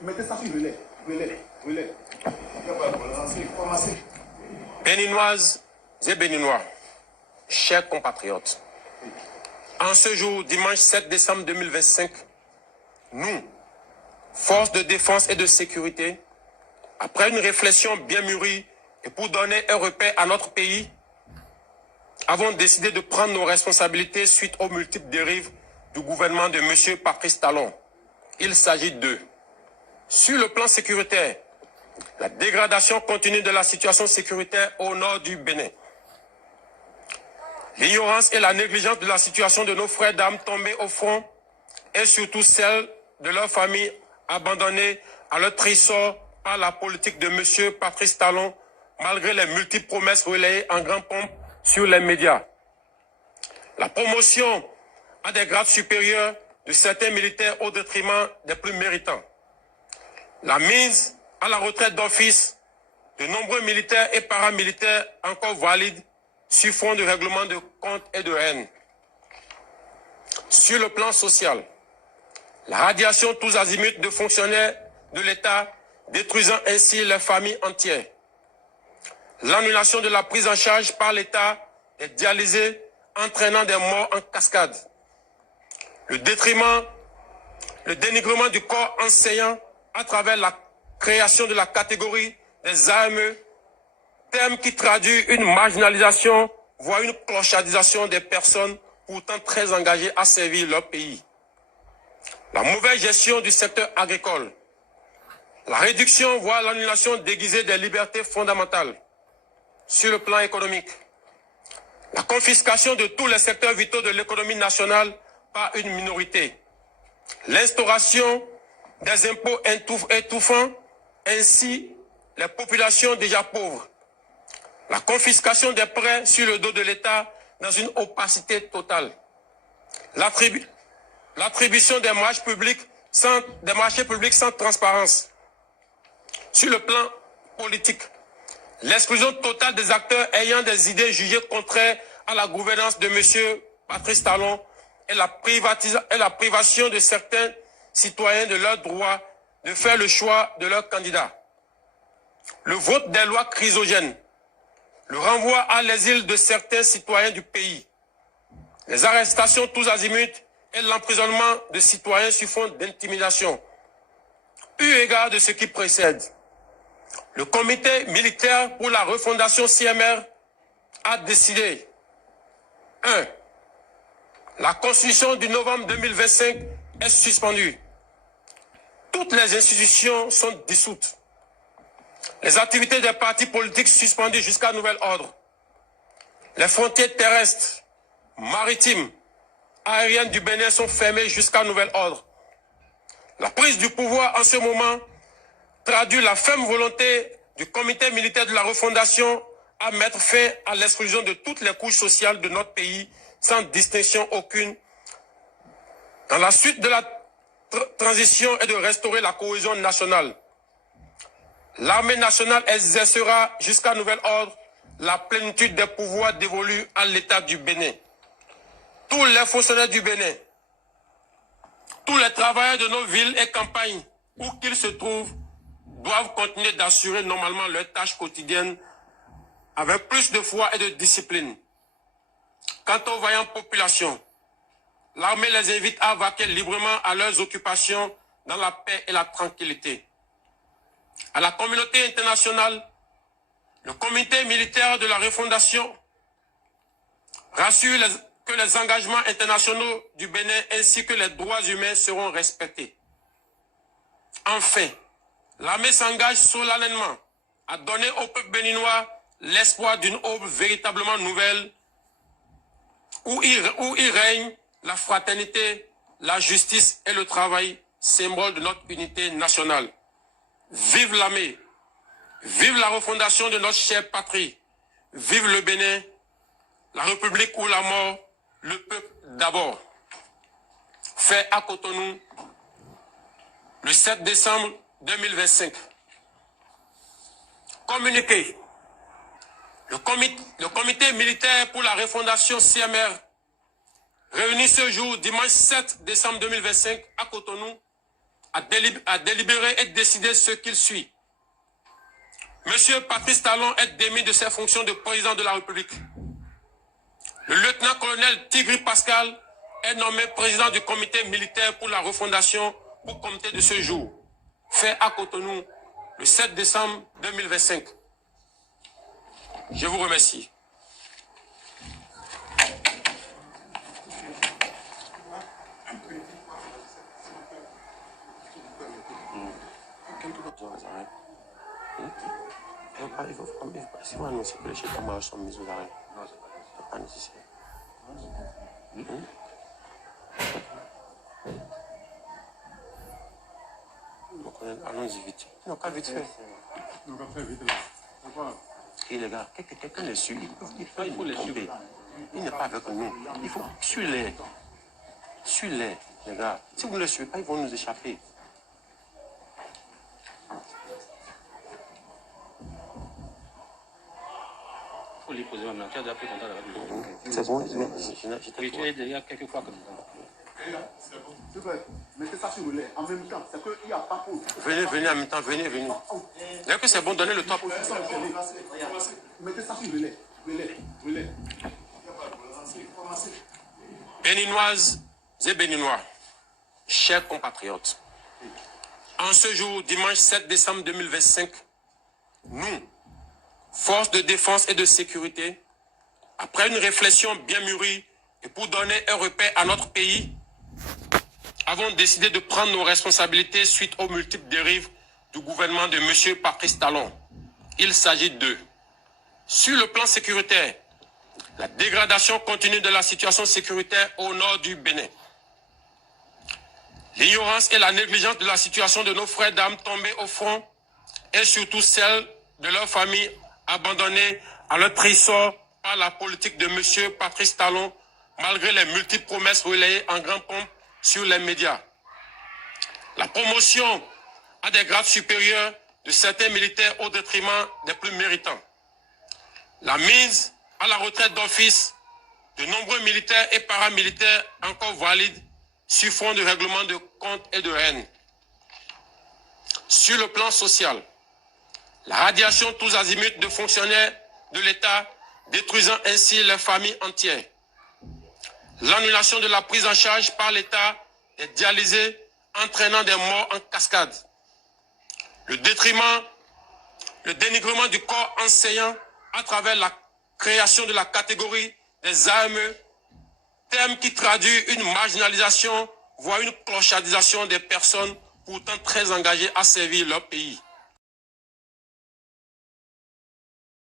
Mettez ça sur relais. Relais. Béninoises et Béninois, chers compatriotes, en ce jour, dimanche 7 décembre 2025, nous, forces de défense et de sécurité, après une réflexion bien mûrie et pour donner un repère à notre pays, avons décidé de prendre nos responsabilités suite aux multiples dérives du gouvernement de M. Patrice Talon. Il s'agit de, sur le plan sécuritaire, la dégradation continue de la situation sécuritaire au nord du Bénin. L'ignorance et la négligence de la situation de nos frères d'armes tombés au front et surtout celle de leurs familles abandonnées à leur trésor par la politique de M. Patrice Talon, malgré les multiples promesses relayées en grande pompe sur les médias. La promotion à des grades supérieurs de certains militaires au détriment des plus méritants. La mise à la retraite d'office de nombreux militaires et paramilitaires encore valides sur fond de règlement de comptes et de haine. Sur le plan social, la radiation tous azimuts de fonctionnaires de l'État, détruisant ainsi les familles entières. L'annulation de la prise en charge par l'État des dialysés, entraînant des morts en cascade. Le dénigrement du corps enseignant à travers la création de la catégorie des AME, terme qui traduit une marginalisation, voire une clochardisation des personnes pourtant très engagées à servir leur pays. La mauvaise gestion du secteur agricole, la réduction, voire l'annulation déguisée des libertés fondamentales. Sur le plan économique, la confiscation de tous les secteurs vitaux de l'économie nationale par une minorité, l'instauration des impôts étouffant ainsi les populations déjà pauvres, la confiscation des prêts sur le dos de l'État dans une opacité totale, l'attribution des marchés publics sans transparence. Sur le plan politique, l'exclusion totale des acteurs ayant des idées jugées contraires à la gouvernance de M. Patrice Talon et la privation de certains citoyens de leur droit de faire le choix de leur candidat. Le vote des lois chrysogènes, le renvoi à l'exil de certains citoyens du pays, les arrestations tous azimuts et l'emprisonnement de citoyens sur fond d'intimidation. Eu égard de ce qui précède, le comité militaire pour la refondation CMR a décidé 1. La constitution du novembre 2025 est suspendue. Toutes les institutions sont dissoutes. Les activités des partis politiques suspendues jusqu'à nouvel ordre. Les frontières terrestres, maritimes, aériennes du Bénin sont fermées jusqu'à nouvel ordre. La prise du pouvoir en ce moment traduit la ferme volonté du comité militaire de la refondation à mettre fin à l'exclusion de toutes les couches sociales de notre pays sans distinction aucune dans la suite de la transition et de restaurer la cohésion nationale. L'armée nationale exercera jusqu'à nouvel ordre la plénitude des pouvoirs dévolus à l'État du Bénin. Tous les fonctionnaires du Bénin, tous les travailleurs de nos villes et campagnes, où qu'ils se trouvent, doivent continuer d'assurer normalement leurs tâches quotidiennes avec plus de foi et de discipline. Quant aux vaillantes populations, l'armée les invite à vaquer librement à leurs occupations dans la paix et la tranquillité. À la communauté internationale, le comité militaire de la refondation rassure que les engagements internationaux du Bénin ainsi que les droits humains seront respectés. Enfin, l'armée s'engage solennellement à donner au peuple béninois l'espoir d'une aube véritablement nouvelle où il règne la fraternité, la justice et le travail, symbole de notre unité nationale. Vive l'armée, vive la refondation de notre chère patrie, vive le Bénin, la République ou la mort, le peuple d'abord. Fait à Cotonou, le 7 décembre 2025. Communiqué. Le comité militaire pour la refondation CMR, réuni ce jour, dimanche 7 décembre 2025, à Cotonou, à délibérer et décider ce qu'il suit. Monsieur Patrice Talon est démis de ses fonctions de président de la République. Le lieutenant-colonel Tigri Pascal est nommé président du comité militaire pour la refondation pour compter de ce jour, fait à Cotonou le 7 décembre 2025. Je vous remercie. Il faut si on annonce que les chefs de sont mis aux arrêts. Non, c'est pas nécessaire. Donc, allons-y vite. Non, pas vite fait. Non, pas très vite là. Et les gars, quelqu'un les suit. Il faut les tromper. Il n'est pas avec nous. Il faut suivre-les. Suivez-les, les gars. Si vous ne les suivez pas, ils vont nous échapper. Faut lui poser maintenant. Tu as déjà pris contact avec lui. C'est bon, Oui, tu es déjà quelques fois comme ça. C'est bon. C'est vrai. Mettez ça sur le lait. En même temps, c'est qu'il n'y a pas pour. Venez en même temps, venez. Dès que c'est bon, donnez le top. Mettez ça sur le lait. Le lait. Béninoises et Béninois, chers compatriotes, en ce jour, dimanche 7 décembre 2025, nous, forces de défense et de sécurité, après une réflexion bien mûrie et pour donner un repère à notre pays, avons décidé de prendre nos responsabilités suite aux multiples dérives du gouvernement de M. Patrice Talon. Il s'agit de, sur le plan sécuritaire, la dégradation continue de la situation sécuritaire au nord du Bénin. L'ignorance et la négligence de la situation de nos frères d'armes tombés au front et surtout celle de leurs familles abandonnées à leur triste sort par la politique de M. Patrice Talon, malgré les multiples promesses relayées en grande pompe sur les médias. La promotion à des grades supérieurs de certains militaires au détriment des plus méritants. La mise à la retraite d'office de nombreux militaires et paramilitaires encore valides sur fond de règlement de comptes et de haine. Sur le plan social, la radiation tous azimuts de fonctionnaires de l'État, détruisant ainsi les familles entières. L'annulation de la prise en charge par l'État des dialysés, entraînant des morts en cascade. Le dénigrement du corps enseignant à travers la création de la catégorie des AME, terme qui traduit une marginalisation, voire une clochardisation des personnes pourtant très engagées à servir leur pays.